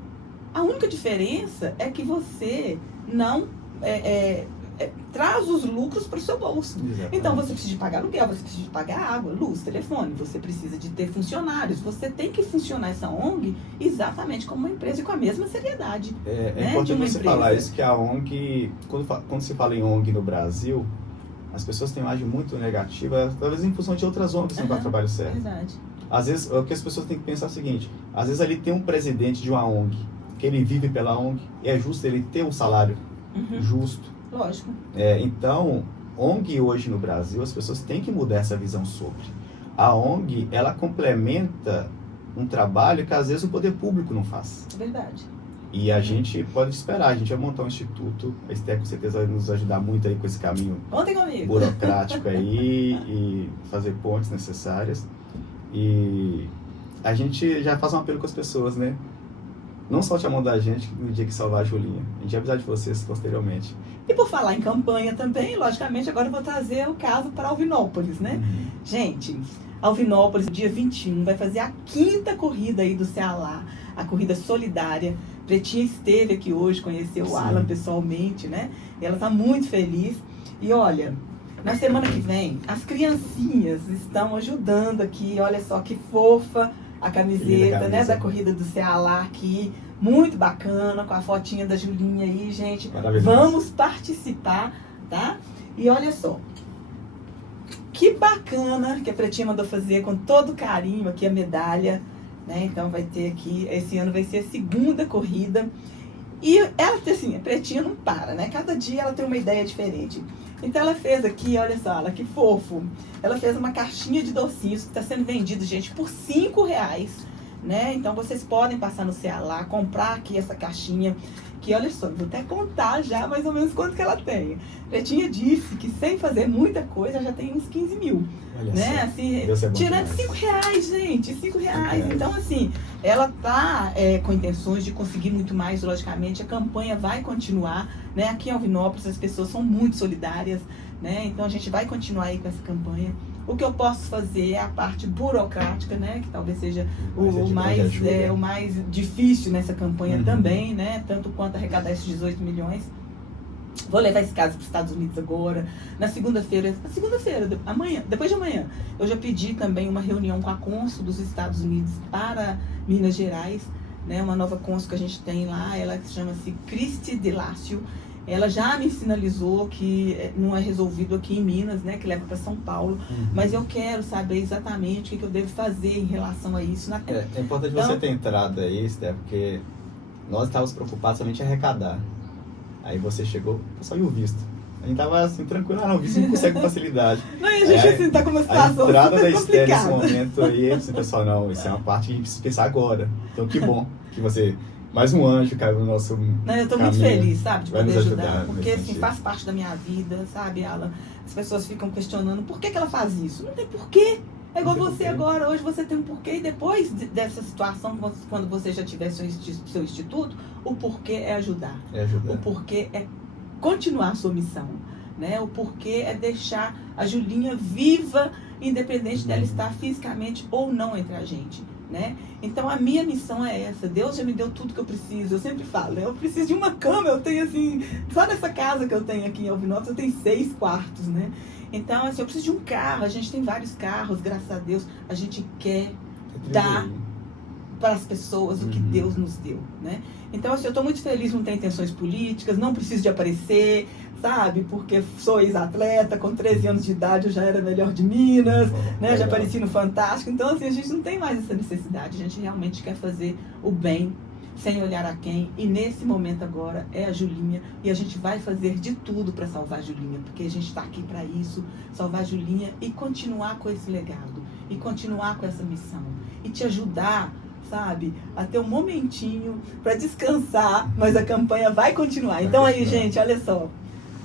A única diferença é que você não traz os lucros para o seu bolso. Exatamente. Então você precisa de pagar aluguel, você precisa de pagar água, luz, telefone, você precisa de ter funcionários, você tem que funcionar essa ONG exatamente como uma empresa e com a mesma seriedade. É importante você falar isso, que a ONG, quando se fala em ONG no Brasil, as pessoas têm uma imagem muito negativa, talvez em função de outras ONGs que não fazem trabalho certo. Verdade. Às vezes, o que as pessoas têm que pensar é o seguinte, às vezes ali tem um presidente de uma ONG, que ele vive pela ONG, e é justo ele ter um salário justo. Lógico. Então, ONG hoje no Brasil, as pessoas têm que mudar essa visão sobre. A ONG, ela complementa um trabalho que às vezes o poder público não faz. É verdade. E a gente pode esperar, a gente vai montar um instituto, a Esther com certeza vai nos ajudar muito aí com esse caminho Contem comigo. burocrático aí e fazer pontes necessárias. E a gente já faz um apelo com as pessoas, né? Não solte a mão da gente no dia que salvar a Julinha. A gente vai precisar de vocês posteriormente. E por falar em campanha também, logicamente, agora eu vou trazer o caso para Alvinópolis, né? Gente, Alvinópolis, dia 21, vai fazer a 5ª corrida aí do Cealá, a corrida solidária. Pretinha esteve aqui hoje, conheceu o Alan pessoalmente, né? E ela está muito feliz. E olha, na semana que vem, as criancinhas estão ajudando aqui, olha só que fofa a camiseta, né, da corrida do Cealá aqui, muito bacana, com a fotinha da Julinha aí, gente. Vamos participar, tá? E olha só, que bacana que a Pretinha mandou fazer com todo carinho aqui a medalha, né? Então vai ter aqui, esse ano vai ser a 2ª corrida. E ela, assim, a Pretinha não para, né? Cada dia ela tem uma ideia diferente. Então ela fez aqui, olha só, que fofo. Ela fez uma caixinha de docinhos que está sendo vendido, gente, por R$5, né? Então vocês podem passar no Cealá, comprar aqui essa caixinha, que olha só, vou até contar já mais ou menos quanto que ela tem. Pretinha disse que sem fazer muita coisa já tem uns 15 mil. Olha, né? Assim, tirando R$5, gente, R$5. Então, assim, ela tá com intenções de conseguir muito mais, logicamente. A campanha vai continuar, né? Aqui em Alvinópolis as pessoas são muito solidárias, né? Então a gente vai continuar aí com essa campanha. O que eu posso fazer é a parte burocrática, né? Que talvez seja o mais difícil nessa campanha também, né? Tanto quanto arrecadar esses 18 milhões. Vou levar esse caso para os Estados Unidos agora. Na segunda-feira, amanhã, depois de amanhã, eu já pedi também uma reunião com a cônsul dos Estados Unidos para Minas Gerais, né? Uma nova cônsul que a gente tem lá, ela chama-se Cristi de Lácio. Ela já me sinalizou que não é resolvido aqui em Minas, né? Que leva para São Paulo. Mas eu quero saber exatamente o que eu devo fazer em relação a isso. É importante você ter entrado aí, Esther, porque nós estávamos preocupados somente em arrecadar. Aí você chegou, só o visto. A gente tava assim, tranquilo, o visto não consegue com facilidade. Não, e a gente assim, tá com uma situação a entrada da Esther nesse momento aí, assim, pessoal, não, isso é uma parte que a gente precisa pensar agora. Então que bom que você, mais um anjo caiu no nosso Não, eu tô muito feliz, sabe, de poder ajudar. Porque assim, sentido. Faz parte da minha vida, sabe, Alan? As pessoas ficam questionando por que ela faz isso. Não tem porquê. É igual você agora, hoje você tem um porquê, e depois dessa situação, quando você já tiver seu instituto, o porquê é ajudar. O porquê é continuar a sua missão, né? O porquê é deixar a Julinha viva, independente dela estar fisicamente ou não entre a gente, né? Então a minha missão é essa. Deus já me deu tudo que eu preciso. Eu sempre falo, né? Eu preciso de uma cama, eu tenho assim, só nessa casa que eu tenho aqui em Alvinópolis, eu tenho 6 quartos, né? Então, assim, eu preciso de um carro, a gente tem vários carros, graças a Deus, a gente quer dar para as pessoas o que Deus nos deu, né? Então, assim, eu estou muito feliz, não tenho intenções políticas, não preciso de aparecer, sabe? Porque sou ex-atleta, com 13 anos de idade eu já era melhor de Minas, né? Já apareci no Fantástico, então, assim, a gente não tem mais essa necessidade, a gente realmente quer fazer o bem, sem olhar a quem, e nesse momento agora é a Julinha, e a gente vai fazer de tudo para salvar a Julinha, porque a gente está aqui para isso, salvar a Julinha e continuar com esse legado, e continuar com essa missão, e te ajudar, sabe, a ter um momentinho para descansar, mas a campanha vai continuar. Então aí, gente, olha só,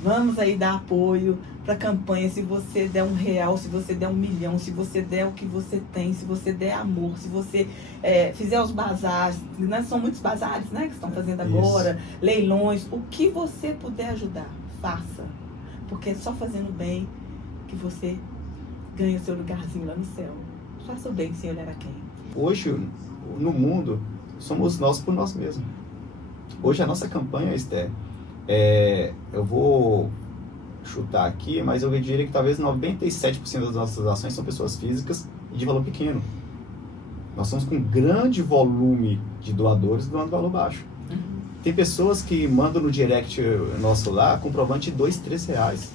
Vamos aí dar apoio para a campanha. Se você der R$1, se você der 1 milhão, se você der o que você tem, se você der amor, se você fizer os bazares, né? São muitos bazares, né, que estão fazendo agora, leilões, o que você puder ajudar, faça. Porque é só fazendo bem que você ganha o seu lugarzinho lá no céu. Faça o bem sem olhar a quem. Hoje, no mundo, somos nós por nós mesmos. Hoje a nossa campanha, Esther, eu vou chutar aqui, mas eu diria que talvez 97% das nossas ações são pessoas físicas e de valor pequeno. Nós estamos com um grande volume de doadores doando valor baixo. Tem pessoas que mandam no direct nosso lá comprovante de R$2, R$3.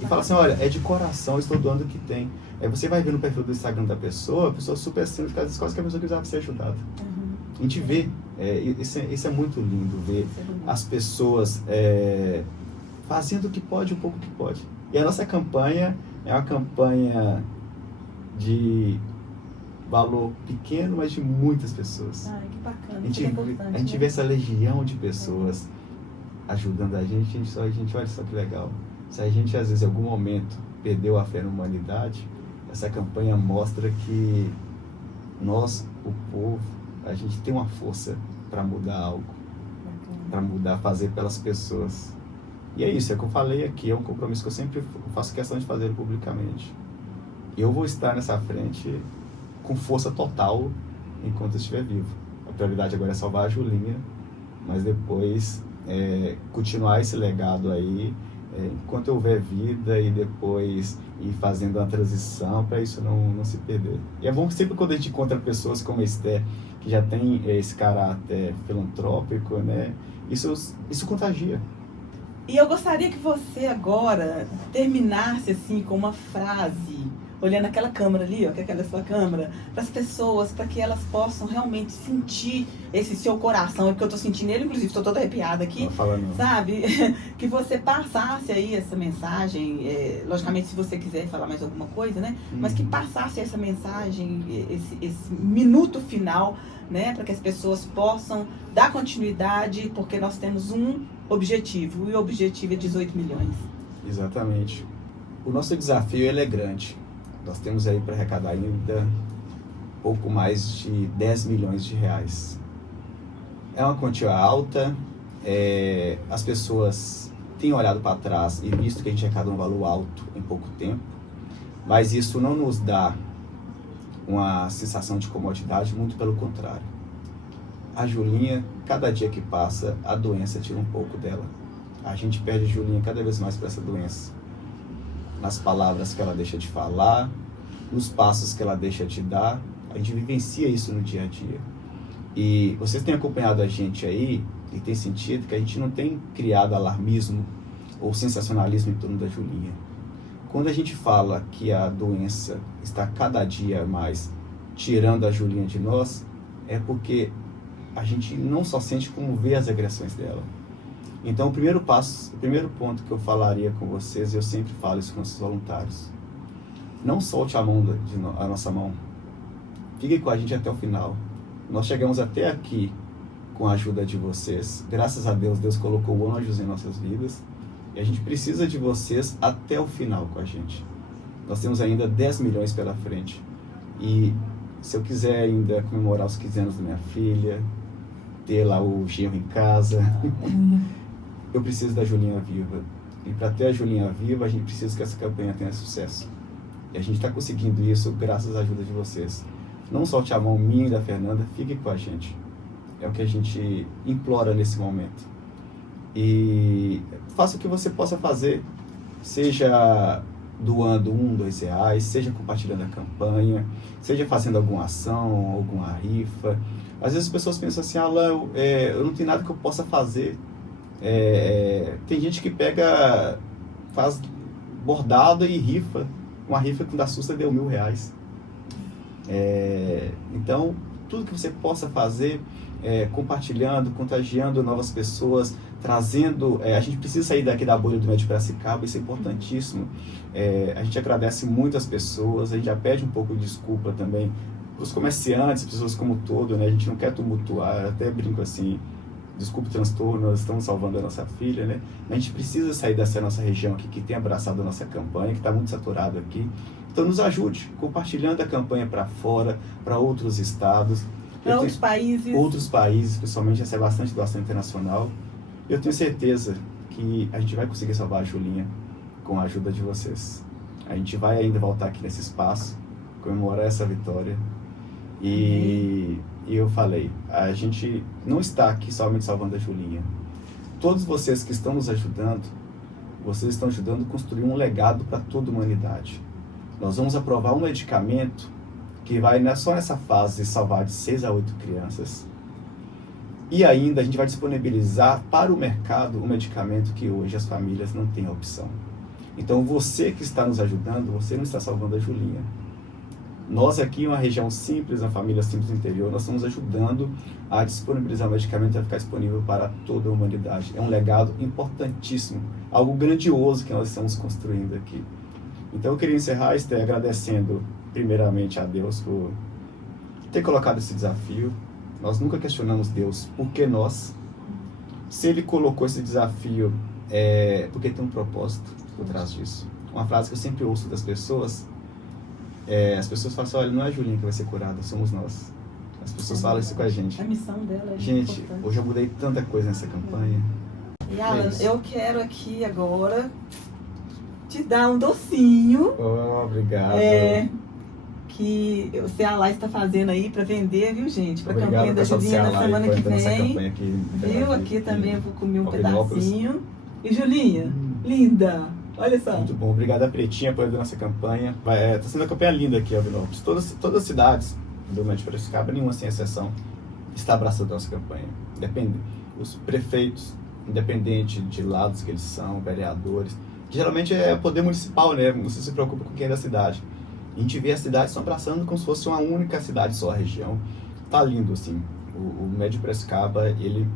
E fala assim, olha, é de coração, eu estou doando o que tem. Aí você vai ver no perfil do Instagram da pessoa, a pessoa super simples, das coisas que a pessoa precisava ser ajudada. A gente vê, isso é muito lindo, ver as pessoas fazendo o que pode, um pouco que pode. E a nossa campanha é uma campanha de valor pequeno, mas de muitas pessoas. Ai, que bacana, a gente vê essa legião de pessoas ajudando a gente olha só que legal. Se a gente, às vezes, em algum momento, perdeu a fé na humanidade, essa campanha mostra que nós, o povo, a gente tem uma força para mudar algo, para mudar, fazer pelas pessoas. E é isso, é o que eu falei aqui, é um compromisso que eu sempre faço questão de fazer publicamente. Eu vou estar nessa frente com força total enquanto eu estiver vivo. A prioridade agora é salvar a Julinha, mas depois continuar esse legado aí, enquanto houver vida, e depois ir fazendo uma transição para isso não se perder. E é bom que sempre quando a gente encontra pessoas como a Esther, que já tem esse caráter filantrópico, né, isso contagia. E eu gostaria que você agora terminasse assim com uma frase, olhando aquela câmera ali, ó, que é aquela sua câmera, para as pessoas, para que elas possam realmente sentir esse seu coração, é porque eu estou sentindo ele, inclusive estou toda arrepiada aqui, sabe? Que você passasse aí essa mensagem, logicamente se você quiser falar mais alguma coisa, né? Mas que passasse essa mensagem, esse minuto final, né? Para que as pessoas possam dar continuidade, porque nós temos um objetivo, e o objetivo é 18 milhões. Exatamente. O nosso desafio ele é grande. Nós temos aí para arrecadar ainda pouco mais de 10 milhões de reais. É uma quantia alta, as pessoas têm olhado para trás e visto que a gente arrecadou um valor alto em pouco tempo, mas isso não nos dá uma sensação de comodidade, muito pelo contrário. A Julinha, cada dia que passa, a doença tira um pouco dela. A gente perde a Julinha cada vez mais para essa doença. Nas palavras que ela deixa de falar, nos passos que ela deixa de dar, a gente vivencia isso no dia a dia. E vocês têm acompanhado a gente aí e tem sentido que a gente não tem criado alarmismo ou sensacionalismo em torno da Julinha. Quando a gente fala que a doença está cada dia mais tirando a Julinha de nós, é porque a gente não só sente como vê as agressões dela. Então, o primeiro ponto que eu falaria com vocês, eu sempre falo isso com os voluntários. Não solte a nossa mão. Fique com a gente até o final. Nós chegamos até aqui com a ajuda de vocês. Graças a Deus, Deus colocou anjos em nossas vidas. E a gente precisa de vocês até o final com a gente. Nós temos ainda 10 milhões pela frente. E se eu quiser ainda comemorar os 15 anos da minha filha, ter lá o genro em casa... eu preciso da Julinha viva. E para ter a Julinha viva, a gente precisa que essa campanha tenha sucesso. E a gente está conseguindo isso graças à ajuda de vocês. Não solte a mão minha e da Fernanda, fique com a gente. É o que a gente implora nesse momento. E faça o que você possa fazer, seja doando R$1, R$2, seja compartilhando a campanha, seja fazendo alguma ação, alguma rifa. Às vezes as pessoas pensam assim, Alan, eu não tenho nada que eu possa fazer. Tem gente que faz bordado e rifa. Uma rifa que da Susta deu R$1.000. Então, tudo que você possa fazer, compartilhando, contagiando novas pessoas, trazendo... a gente precisa sair daqui da bolha do Médio Piracicaba, isso é importantíssimo. A gente agradece muito as pessoas, a gente já pede um pouco de desculpa também para os comerciantes, pessoas como um todo, né? A gente não quer tumultuar, eu até brinco assim, desculpe o transtorno, nós estamos salvando a nossa filha, né? A gente precisa sair dessa nossa região aqui, que tem abraçado a nossa campanha, que está muito saturado aqui. Então nos ajude, compartilhando a campanha para fora, para outros estados. Para outros países. Outros países, principalmente, essa é bastante doação internacional. Eu tenho certeza que a gente vai conseguir salvar a Julinha com a ajuda de vocês. A gente vai ainda voltar aqui nesse espaço, comemorar essa vitória. E eu falei, a gente não está aqui somente salvando a Julinha. Todos vocês que estão nos ajudando, vocês estão ajudando a construir um legado para toda a humanidade. Nós vamos aprovar um medicamento que vai só nessa fase salvar de 6 a 8 crianças. E ainda a gente vai disponibilizar para o mercado um medicamento que hoje as famílias não têm opção. Então você que está nos ajudando, você não está salvando a Julinha. Nós aqui, uma região simples, uma família simples do interior, nós estamos ajudando a disponibilizar o medicamento para ficar disponível para toda a humanidade. É um legado importantíssimo, algo grandioso que nós estamos construindo aqui. Então eu queria encerrar, Esther, agradecendo primeiramente a Deus por ter colocado esse desafio. Nós nunca questionamos Deus, por que nós? Se Ele colocou esse desafio, porque tem um propósito por trás disso. Uma frase que eu sempre ouço das pessoas, as pessoas falam assim, olha, não é a Julinha que vai ser curada, somos nós. As pessoas falam isso com a gente. A missão dela é gente, importante. hoje eu mudei tanta coisa nessa campanha. E Alan, eu quero aqui agora te dar um docinho. Oh, obrigado. Que o CA está fazendo aí para vender, viu, gente? Para a Obrigado, campanha da Julinha na semana que vem. Viu? Aqui também eu vou comer um Alvinópolis. pedacinho. E Julinha, linda! Olha só. Muito bom. Obrigado a Pretinha por ajudar nossa campanha. Está sendo uma campanha linda aqui, Alvinópolis. Todas as cidades do Médio Piracicaba, nenhuma sem exceção, está abraçando a nossa campanha. Os prefeitos, independente de lados que eles são, vereadores, geralmente é poder municipal, né? Você se preocupa com quem é da cidade. A gente vê as cidades estão abraçando como se fosse uma única cidade só, a região. Tá lindo, assim. O Médio Piracicaba, ele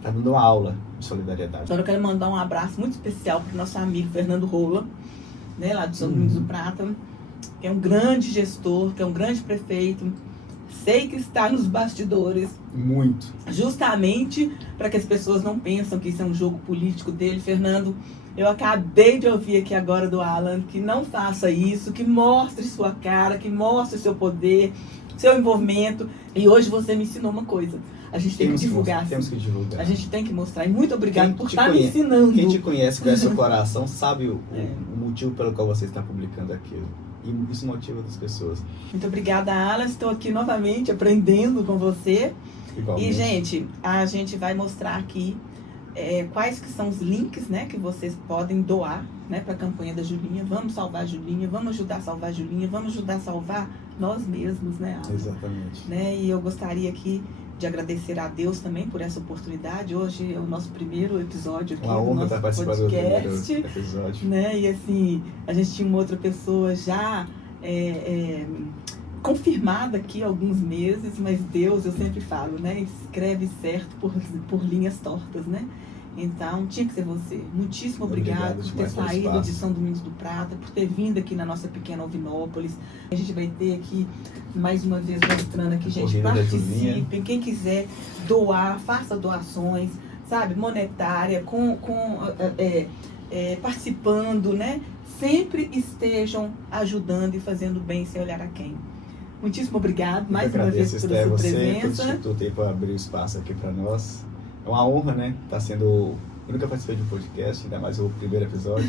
tá dando uma aula de solidariedade. Então eu quero mandar um abraço muito especial para o nosso amigo Fernando Rola, né, lá de São Domingos do Prata, que é um grande gestor, que é um grande prefeito. Sei que está nos bastidores. Muito. Justamente para que as pessoas não pensam que isso é um jogo político dele. Fernando, eu acabei de ouvir aqui agora do Alan que não faça isso, que mostre sua cara, que mostre seu poder, seu envolvimento. E hoje você me ensinou uma coisa. A gente tem que divulgar. Temos que divulgar. A gente tem que mostrar. E muito obrigado por estar me ensinando. Quem te conhece, conhece o coração, sabe o motivo pelo qual você está publicando aquilo. E isso motiva as pessoas. Muito obrigada, Alan. Estou aqui novamente aprendendo com você. Igualmente. E, gente, a gente vai mostrar aqui quais que são os links, né, que vocês podem doar, né, para a campanha da Julinha. Vamos salvar a Julinha, vamos ajudar a salvar a Julinha, vamos ajudar a salvar nós mesmos, né, Alan? Exatamente. Né? E eu gostaria aqui de agradecer a Deus também por essa oportunidade. Hoje é o nosso primeiro episódio aqui do nosso podcast, episódio. Né? E assim, a gente tinha uma outra pessoa já confirmada aqui há alguns meses, mas Deus, eu sempre falo, né, escreve certo por linhas tortas, né? Então, tinha que ser você. Muitíssimo obrigado por ter saído de São Domingos do Prata, por ter vindo aqui na nossa pequena Alvinópolis. A gente vai ter aqui, mais uma vez, mostrando aqui, gente, participem. Quem quiser doar, faça doações, sabe, monetária, participando, né? Sempre estejam ajudando e fazendo bem sem olhar a quem. Muitíssimo obrigado, mais uma vez, por sua presença. Eu Instituto por abrir o espaço aqui para nós. É uma honra, né? Eu nunca participei de um podcast, ainda mais o primeiro episódio.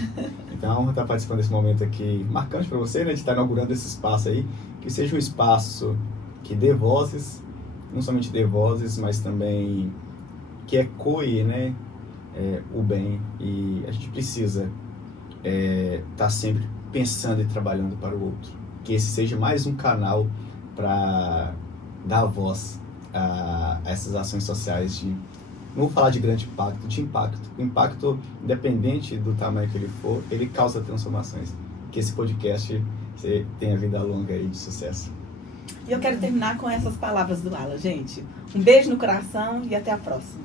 Então é uma honra estar participando desse momento aqui marcante para você, né? De estar inaugurando esse espaço aí. Que seja um espaço que dê vozes, não somente dê vozes, mas também que ecoe, né? O bem. E a gente precisa estar sempre pensando e trabalhando para o outro. Que esse seja mais um canal para dar voz a essas ações sociais não vou falar de grande impacto, de impacto. O impacto, independente do tamanho que ele for, ele causa transformações. Que esse podcast tenha vida longa aí de sucesso. E eu quero terminar com essas palavras do Alan, gente. Um beijo no coração e até a próxima.